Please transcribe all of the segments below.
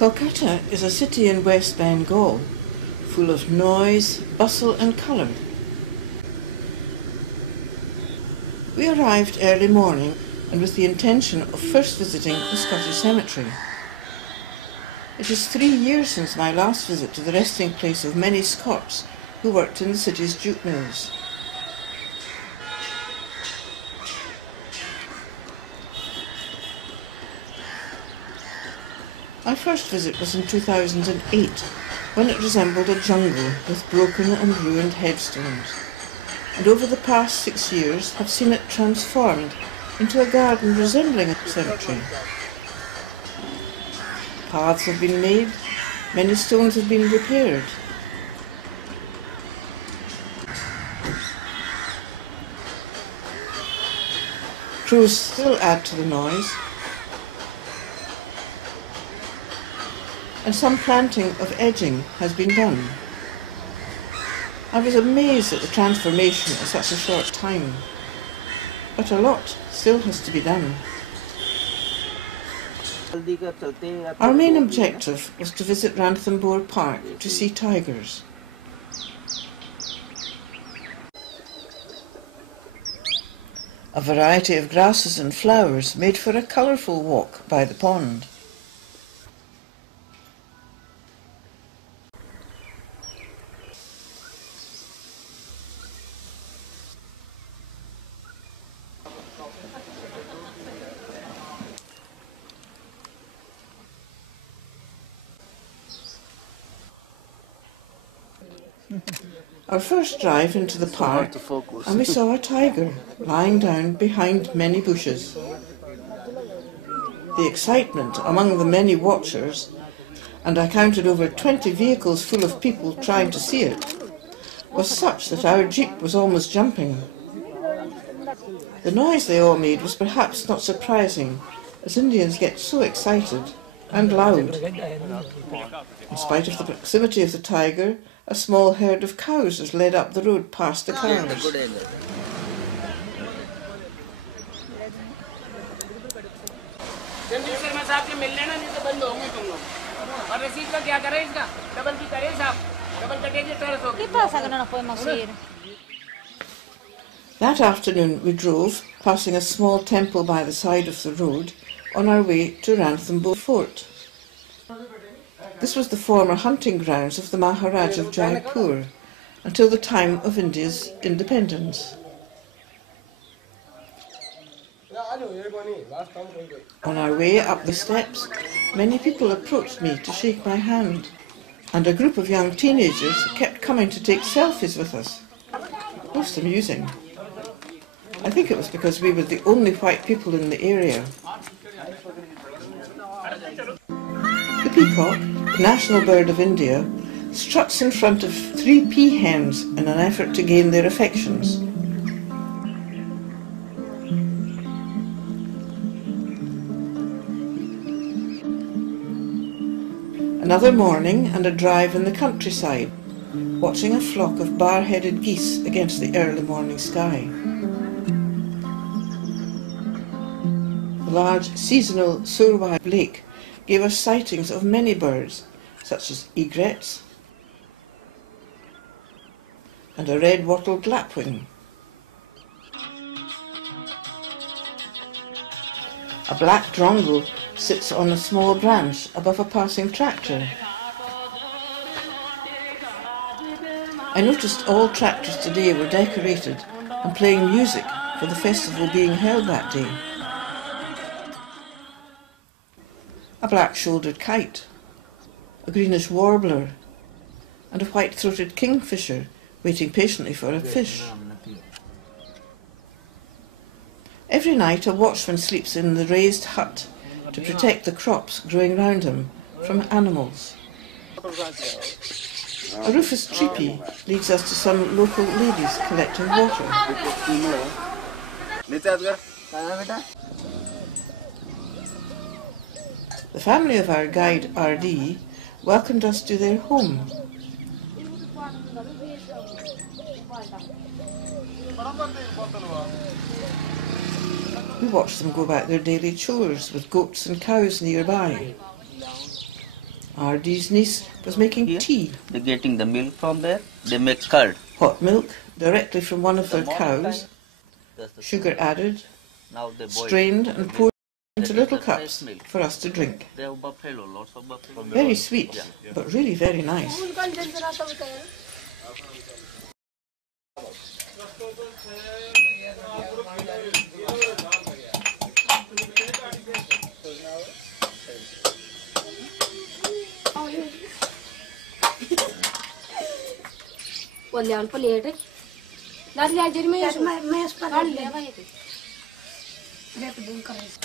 Kolkata is a city in West Bengal, full of noise, bustle and colour. We arrived early morning and with the intention of first visiting the Scottish cemetery. It is 3 years since my last visit to the resting place of many Scots who worked in the city's jute mills. My first visit was in 2008, when it resembled a jungle with broken and ruined headstones, and over the past 6 years have seen it transformed into a garden resembling a cemetery. Paths have been made, many stones have been repaired. Crows still add to the noise, and some planting of edging has been done. I was amazed at the transformation in such a short time, but a lot still has to be done. Our main objective was to visit Ranthambore Park to see tigers. A variety of grasses and flowers made for a colourful walk by the pond. Our first drive into the park, and we saw a tiger lying down behind many bushes. The excitement among the many watchers, and I counted over 20 vehicles full of people trying to see it, was such that our jeep was almost jumping. The noise they all made was perhaps not surprising, as Indians get so excited and loud. In spite of the proximity of the tiger, a small herd of cows has led up the road past the cars. That afternoon we drove, passing a small temple by the side of the road, on our way to Ranthambore Fort. This was the former hunting grounds of the Maharaj of Jaipur until the time of India's independence. On our way up the steps, many people approached me to shake my hand, and a group of young teenagers kept coming to take selfies with us. Most amusing. I think it was because we were the only white people in the area. The peacock, the national bird of India, struts in front of 3 peahens in an effort to gain their affections. Another morning and a drive in the countryside, watching a flock of bar-headed geese against the early morning sky. The large seasonal Survai lake gave us sightings of many birds, such as egrets and a red-wattled lapwing. A black drongo sits on a small branch above a passing tractor. I noticed all tractors today were decorated and playing music for the festival being held that day. A black-shouldered kite, a greenish warbler, and a white-throated kingfisher waiting patiently for a fish. Every night a watchman sleeps in the raised hut to protect the crops growing round him from animals. A rufous tree leads us to some local ladies collecting water. The family of our guide RD welcomed us to their home. We watched them go about their daily chores with goats and cows nearby. R.D.'s niece was making Here, tea. they're getting the milk from there. They make curd. Hot milk directly from one of their cows, That's the sugar added, Now they boil strained it. and poured into That is little the fresh cups milk. for us to drink. They have buffalo, lots of buffalo. Very sweet, but really very nice.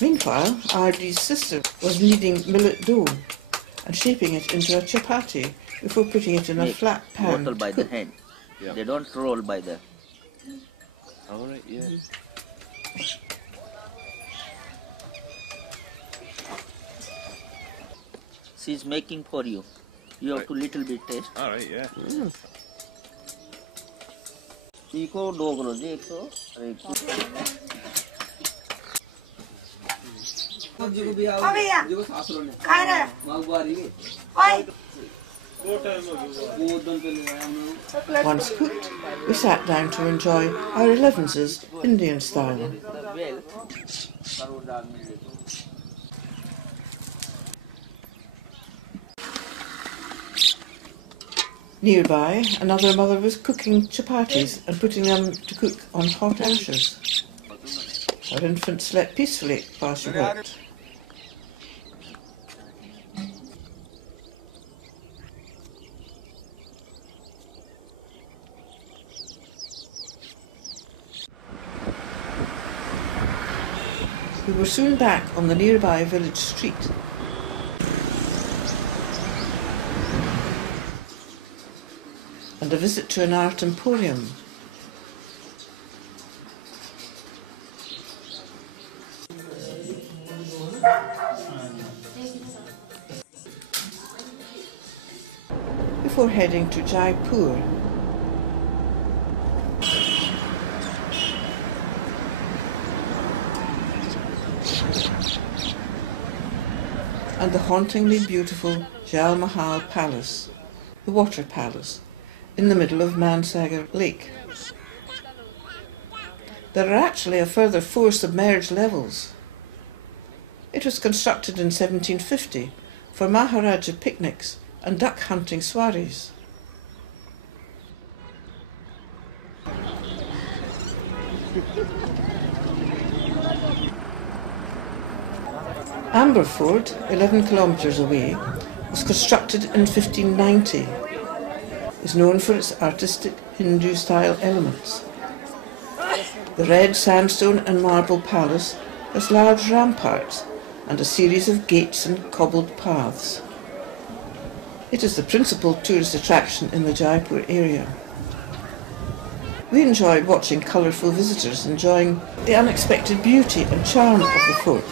Meanwhile, R.D.'s sister was kneading millet dough and shaping it into a chapati before putting it in a flat pan Bottle by to the cook. hand. Yeah. They don't roll by the. All right, yeah. She's making for you. You have to little bit taste. All right, yeah. Iko dogro dekho. Once cooked, we sat down to enjoy our 11s Indian style. Nearby, another mother was cooking chapatis and putting them to cook on hot ashes. Our infant slept peacefully while she worked. We were soon back on the nearby village street. And a visit to an art emporium. Before heading to Jaipur. And the hauntingly beautiful Jal Mahal Palace, the Water Palace, in the middle of Mansagar Lake. There are actually a further 4 submerged levels. It was constructed in 1750 for Maharaja picnics and duck hunting swaris. Amber Fort, 11 kilometres away, was constructed in 1590. Is known for its artistic Hindu-style elements. The red sandstone and marble palace has large ramparts and a series of gates and cobbled paths. It is the principal tourist attraction in the Jaipur area. We enjoyed watching colourful visitors enjoying the unexpected beauty and charm of the fort.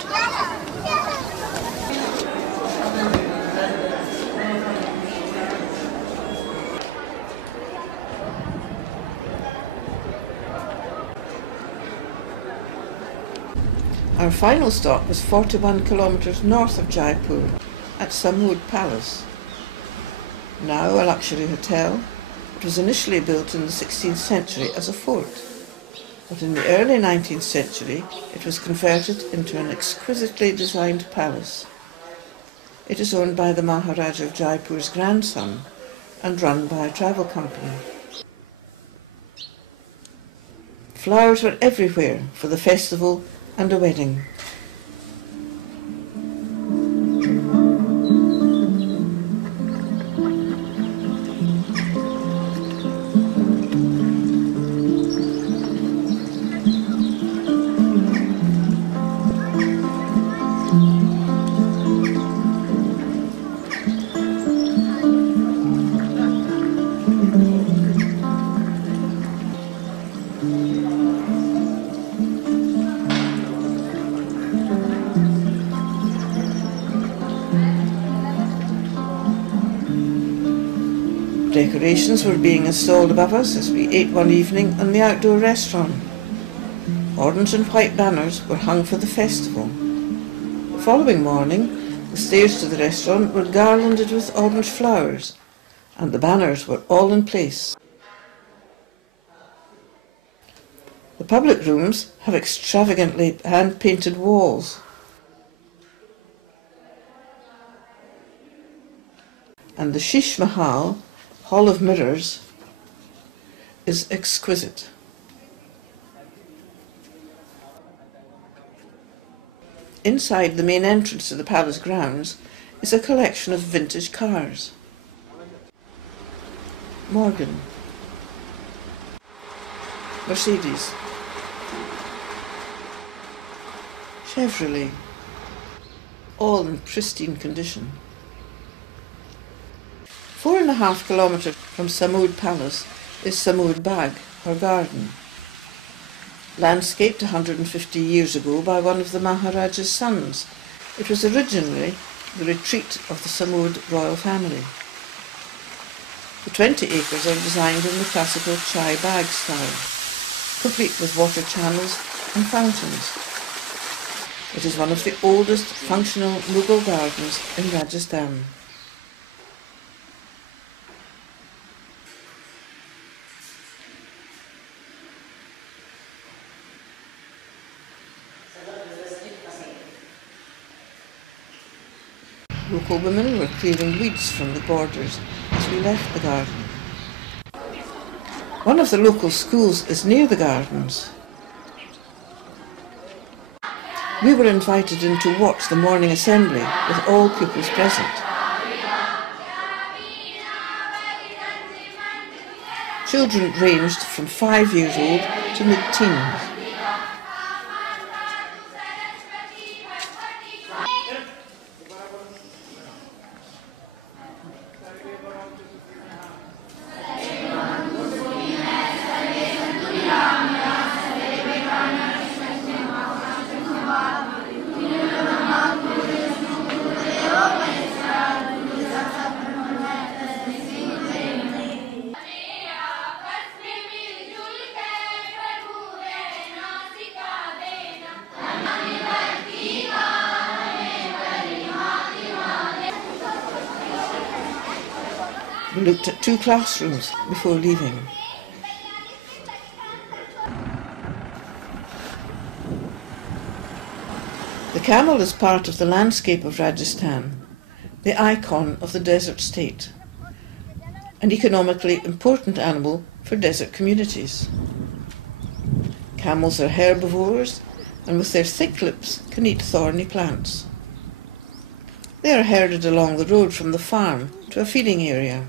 Our final stop was 41 kilometres north of Jaipur at Samud Palace. Now a luxury hotel, it was initially built in the 16th century as a fort, but in the early 19th century it was converted into an exquisitely designed palace. It is owned by the Maharaja of Jaipur's grandson and run by a travel company. Flowers were everywhere for the festival and a wedding. Decorations were being installed above us as we ate one evening in the outdoor restaurant. Orange and white banners were hung for the festival. The following morning, The stairs to the restaurant were garlanded with orange flowers, and the banners were all in place. The public rooms have extravagantly hand-painted walls. And the Shish Mahal, Hall of Mirrors, is exquisite. Inside the main entrance to the palace grounds is a collection of vintage cars. Morgan, Mercedes, Chevrolet, all in pristine condition. 4.5 kilometres from Samud Palace is Samud Bagh, or garden, landscaped 150 years ago by one of the Maharaja's sons. It was originally the retreat of the Samud royal family. The 20 acres are designed in the classical chai bag style, complete with water channels and fountains. It is one of the oldest functional Mughal gardens in Rajasthan. Local women were clearing weeds from the borders as we left the garden. One of the local schools is near the gardens. We were invited in to watch the morning assembly with all pupils present. Children ranged from 5 years old to mid-teens. We looked at 2 classrooms before leaving. The camel is part of the landscape of Rajasthan, the icon of the desert state, an economically important animal for desert communities. Camels are herbivores and with their thick lips can eat thorny plants. They are herded along the road from the farm to a feeding area.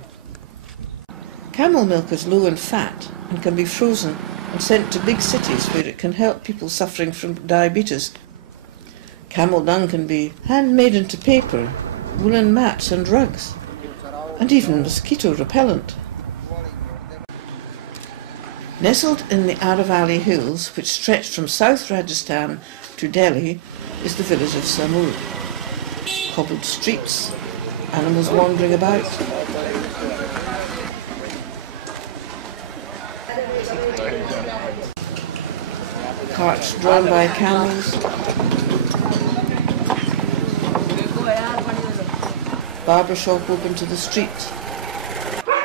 Camel milk is low in fat and can be frozen and sent to big cities where it can help people suffering from diabetes. Camel dung can be handmade into paper, woolen mats and rugs, and even mosquito repellent. Nestled in the Aravalli Hills, which stretch from South Rajasthan to Delhi, is the village of Samud. Cobbled streets, animals wandering about. Carts drawn by camels. Barber shop open to the street.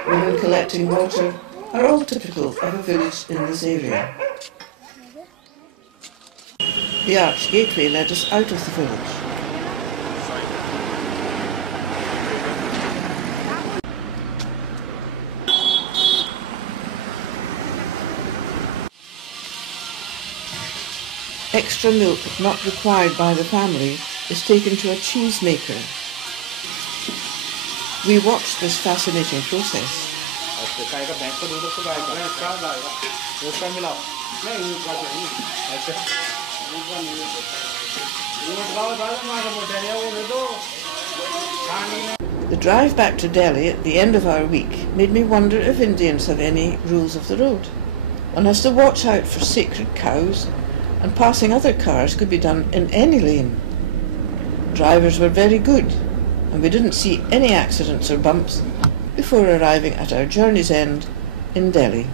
Women collecting water are all typical of a village in this area. The arch gateway led us out of the village. Extra milk not required by the family is taken to a cheese maker. We watched this fascinating process. The drive back to Delhi at the end of our week made me wonder if Indians have any rules of the road. One has to watch out for sacred cows, and passing other cars could be done in any lane. Drivers were very good, and we didn't see any accidents or bumps before arriving at our journey's end in Delhi.